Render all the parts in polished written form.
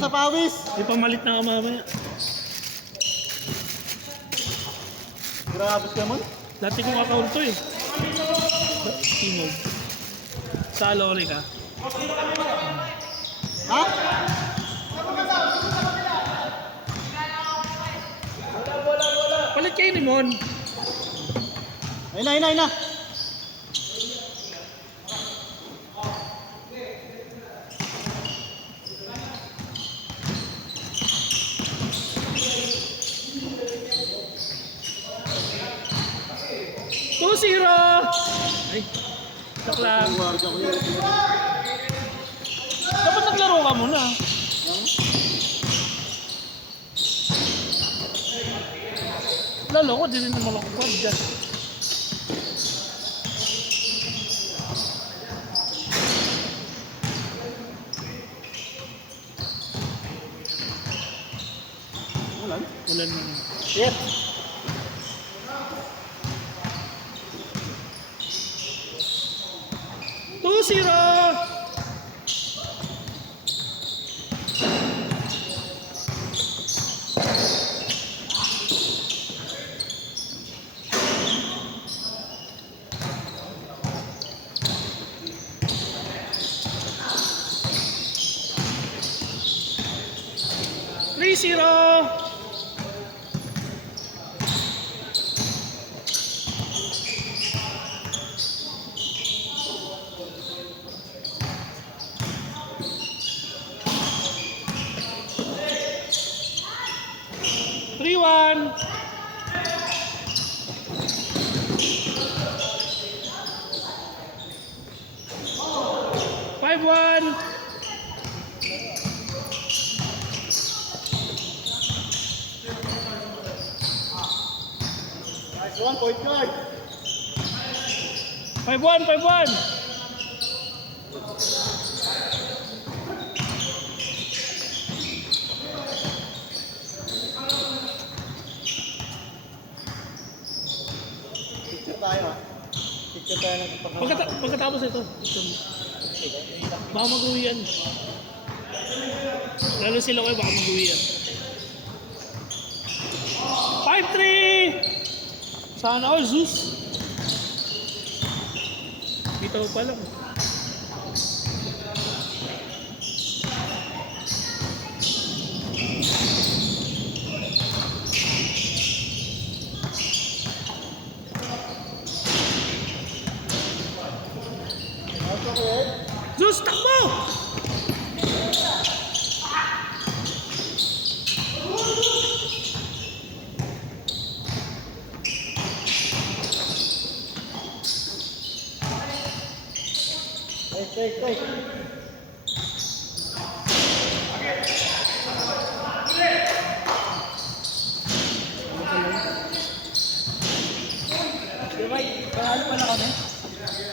sa pawis. Ipamalit na ka mamaya. Grabe ka man. Dati kong account to eh. Timog. Sa lori ka. Ha? Palit kayo ni Mon. Ayun na, ayun na, ayun na. Ay, taklang. Guardia ko yun. Dapat naglaro ka muna. Lalo ko, di rin naman ako guardia. Ulan? Ulan naman. Yes. Zero. Three zero. 3-1. Five one. Nice one, point guard. 5-1, 5-1. Picture tayo ha. Picture tayo ng Pagkatapos ito. Baka mag-uwi yan. Lalo sila kayo, baka mag-uwi yan. 5-3! Sana all, Zeus. Bitaw pa lang. Zeus, takbo! Take. Ano pala kami?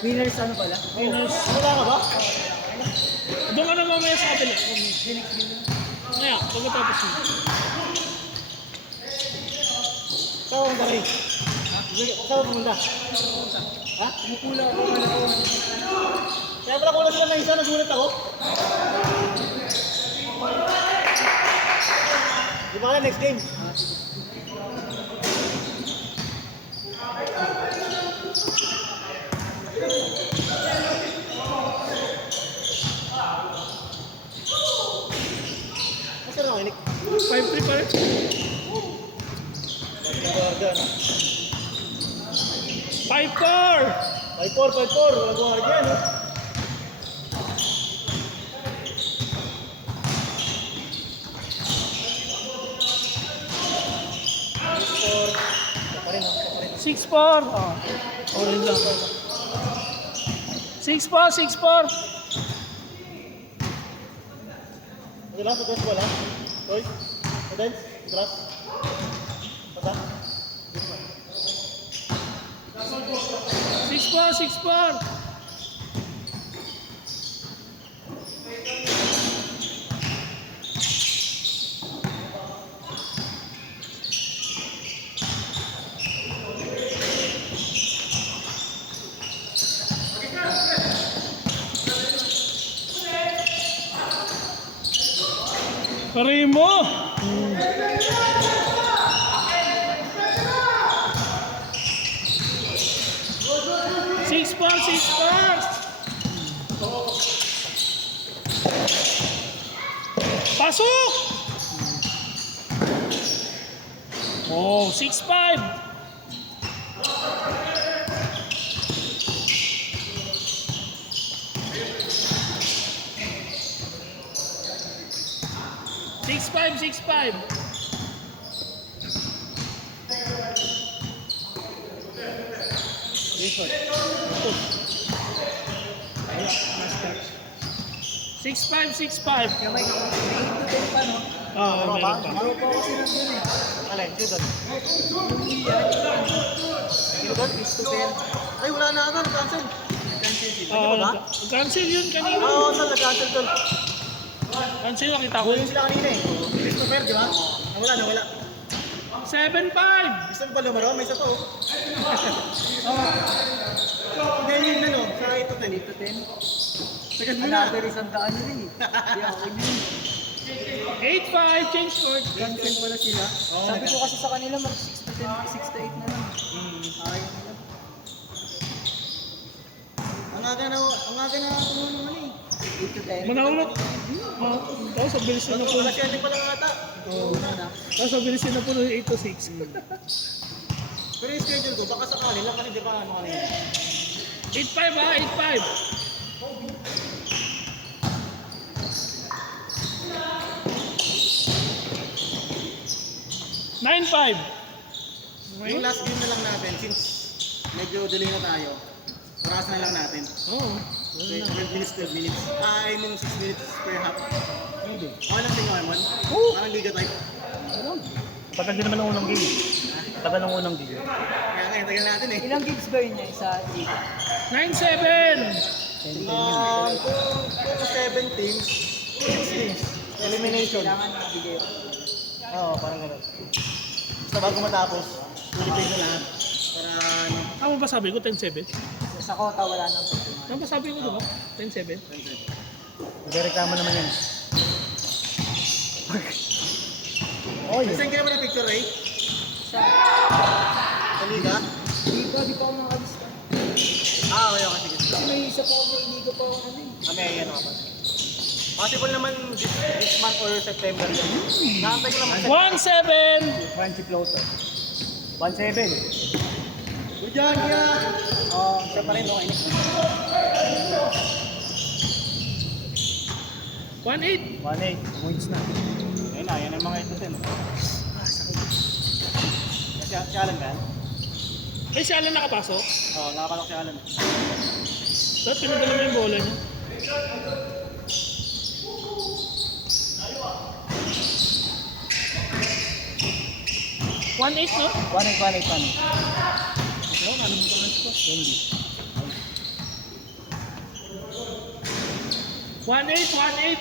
Winners ano pala? Winners. Wala ka ba? Doon ka na mamaya sa kapila. Kaya, pagkatapos mo. Saan ang dali? Saan ang pumunta? Ha? Kumukula ako pala ako. Kaya pala kulang sila na isa, nagulat ako. Di ba kaya next game? Masa na kinik? 5-3 pa rin. Guardian. 5-4! 5-4. Walang guardian. Pa rin. 6-4. Oh. Ulit lang. 6-4. Wala, patras wala. Toy, Odens, patras. Pata. 6-4. Parehin mo! 6-4, 6-4! Pasok! Oh, 6-5! Six five, 6-5. Jason. 6-5, 6-5. Kaya may 8 to 10 pa, no? Ah, meron pa. Bro po kasi nandun eh. Alin, sino doon? Yung iyan, Sino doon? 6 to 10. Ay, wala na ako, cancel. Cancel sila. Ano ba? Cancel yun kanina. Oo, saan nag-cancel doon? Cancel, nakita ko. Huling sila kanina eh. Christopher, di ba? Nawala. 7-5. Gusto mo ba lumaro? May isa pa oh. Hindi, yun ano, sa 8 to 10. 8 to 10. Sagad mo na. Another isang daan yun eh. Hindi ako yun. 8-5, change court. Cancel pala sila. Oo, Sabi ko kasi sa kanila mag 6 to 10, 6 to 8 na lang. Ayaw nila. Ang aga na ano naman eh. 8 to 10. Manahulog. Tapos ang bilis na po. Alas 7 pa lang ata. Oo, na. Tapos ang bilis na po ng 8 to 6. Pero yung schedule ko, baka sakali lang kasi di ba ano kanina. 8-5 ha, 8-5. Nine five. Yung last game na lang natin, since medyo delay na tayo, oras na lang natin. Oo. 12 minutes, 12 minutes. I mean 6 minutes per half. Pwede. Okay lang tingnan mo, parang liga type. Tagal din naman ang unang game. Tagal ng unang game. Kaya ngayon, tagal natin eh. Ilang gigs ba yun niya sa liga? 9-7. Kung 7 teams, 6 games. Elimination. Kailangan mabigay ako. Oo, parang gano'n. Basta bago matapos, ulitin na lahat. Para ano, Tama ba sabi ko 10-7? Sa kota wala nang pagkuhan. Tama ba sabi ko diba? 10-7? Hindi reklamo naman yan. Saan ka naman ng picture, Ray? Sa Sa liga? liga, di pa ako nakalista. Okay, sige. Kasi may isa pa ako sa liga pa ako ano eh. May ano ka pa. Possible naman this month or September yan. Nakantay ko naman 1-7. Friendship floater. 1-7. Good job, Kia! Oo, siya pa rin, no? 1-8. 1-8. Points na. Ayun na, yan ang mga ito din. Si Alan ba? Ay, si Alan nakapasok. Oo, nakakalak si Alan. Tapos pinadala mo yung bola niya. One eight, no? 1-8. Oo, nalimutan ko na ito. Hindi. 1-8.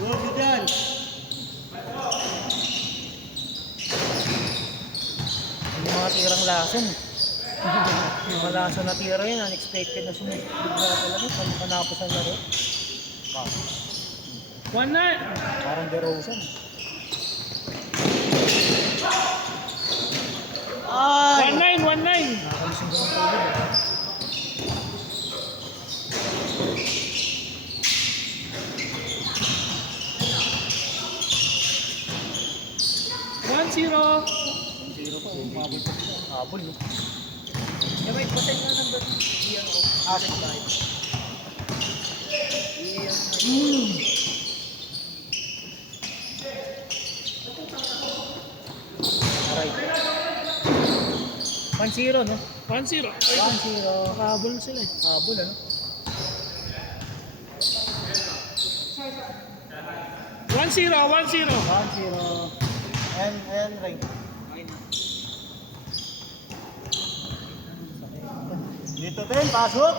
Good yan! Yung mga tirang lason. Yung mga lason na tira yun, unexpected na sumunod. Bigla talaga, panapos ang laro. Wow. 1-9. Parang DeRozan. Ay! 1-9. Nakakalising ko ng tulog. Zero. Zero pa, umabol pa sila. Habol, no? Eh wait, pasend na number iyan ko. Asset ba ito? Iyan. Alright. 1-0, no? 1-0. 1-0. Nakahabol sila eh. Habol, ano? 1-0. 1-0. Ayan, Ray. Dito din, pasok!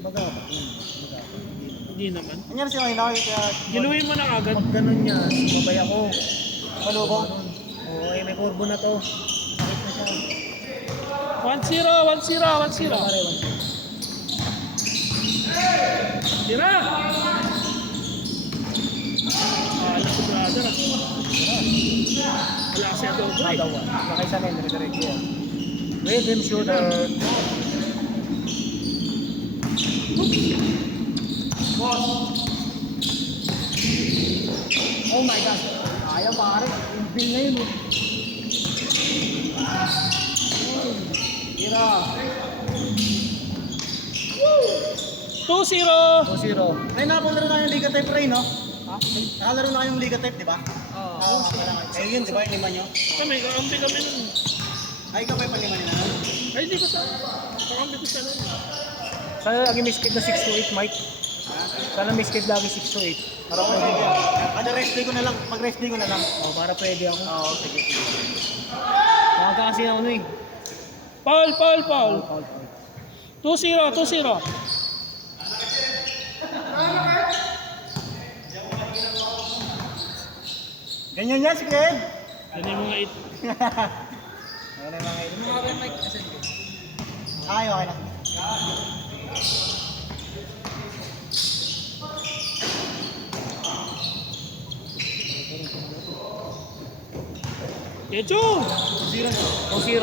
Magabat yun. Magabat. Hindi naman. Nangyari si Maynard, kaya... Giluhin mo na agad. Pag ganun niya, sumabay ako. Malubong. Oo, eh, may kurbo na to. Sakit na siya. 1-0. Pare, 1-0. Tira! Alam ko brother ah. Wala kasi adobo eh. Dawa. Nakaysa na yun, dire-diretso yan. Rhythm shooter. Oh my God. Ayaw pare. Impil na yun. Tira. 2-0. 2-0. Ay, napunta na tayong Liga Type Ray, no? Ha? Nakalaro na kayong Liga Type, di ba? Oo. Kayo yun, di ba? Yung lima nyo? Kami nun. Ay, ikaw ba yung panlima nyo na? Ay, hindi ko sa... Kakambi ko siya nun. Sana lagi may skid na 6 to 8, Mike. Sana may skid lagi 6 to 8. Para pwede ako. Kada rest day ko na lang. Mag-rest day ko na lang. Oh, para pwede ako. Oo, sige. Baka kasi ako na eh. Foul. Foul, foul. 2-0. Ganyan yan, si Glenn. Yan yung mga Ano yung mga ito? Mga mic, asan yun? Ay, okay na. Kecho! 0 na. 2-0.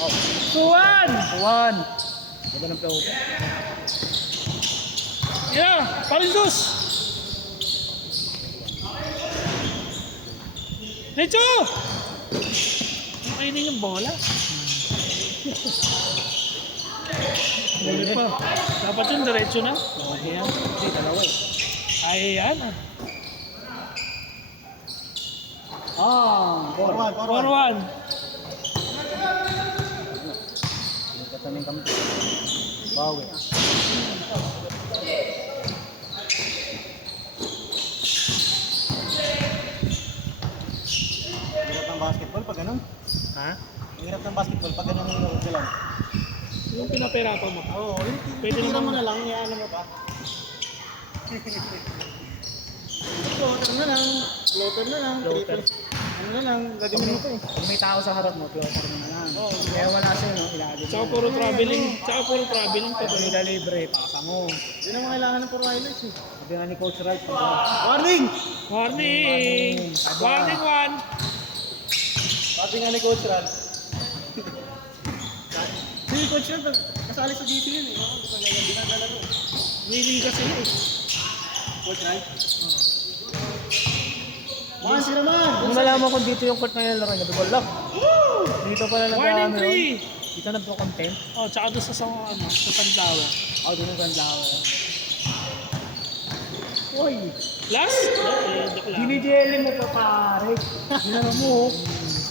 Oh, 2-1! 1. Ganda ng flow. Yeah, Parindos! Kecho! Kainin yung bola. Dali pa. Dapat yung diretso na. Okay yan. Hindi, dalawa eh. Ay, yan ah. 4-1. 4-1. Kataming kampi. Bawi. Hirap ng basketball pag ganun. Ha? Hirap ng basketball pag ganun yung laro lang. Yung pinaperato mo. Oo, Pwede tira naman. mo na lang, iyaano mo pa. Floater na lang, Floater. triple. Ano na lang, gagawin mo pa eh. Pag may tao sa harap mo, floater mo na lang. Oo. Kaya wala sa'yo, no? Ilagay Tsaka mo. puro traveling. Pag nila libre, pakasa mo. Yun ang mga kailangan ng puro highlights eh. Sabi nga ni Coach Wright, Warning! Warning! Warning 1! Sabi nga ni Coach Ral. Si Coach Ral, kasali sa GC yun eh. Hindi na nalaro. Willing kasi eh. Coach Ral? Baka si Raman! kung nalaman ko dito yung court na nilaro niya, double lock. Dito pala Warning nag-ano 3! Dito nagko-content. Oh, tsaka doon sa Sunflower. Ako doon ang ganda ako. Uy, Last? Joke lang. dinideli mo pa pare. Ginano mo.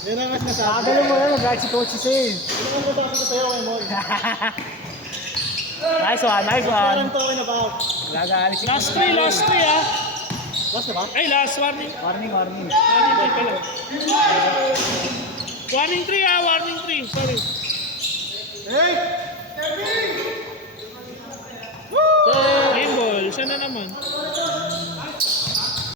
Yun ang mas nasabi. Nakagalo mo yan, mag-guide si Coach eh. Yun ang masabi ko sa'yo kay Moy. Nice one. Parang talking about. Lagalis. Last 3 ah. Last na ba? Ay, last warning. Warning. Warning 3 pala. Warning 3 ah, warning 3. Sorry. Hey! Game ball, siya na naman.